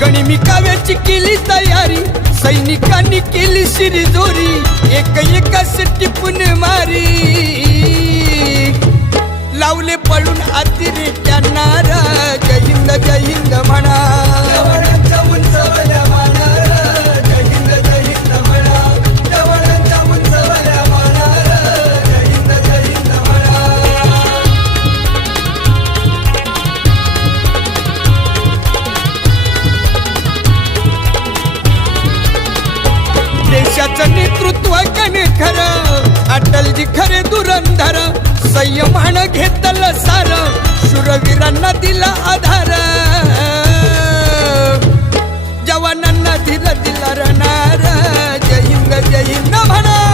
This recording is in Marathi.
गनिमी काव्याची केली तयारी, सैनिकांनी केली शिरजोरी, एक एकास टिपून मारी, लावले पळून अतिरेक्यांना जय हिंद म्हणा, जवानांच्या उंचवल्या माना, जय हिंद म्हणा, जवानांच्या उंचवल्या माना, जय हिंद म्हणा. देशाचं नेतृत्व कणे खरं, अटलजी खरे धुरंधर, संयमानं घेतलं सार, शूरवीरांना दिला आधार, जवानांना दिला रणहार, जय हिंद म्हणा.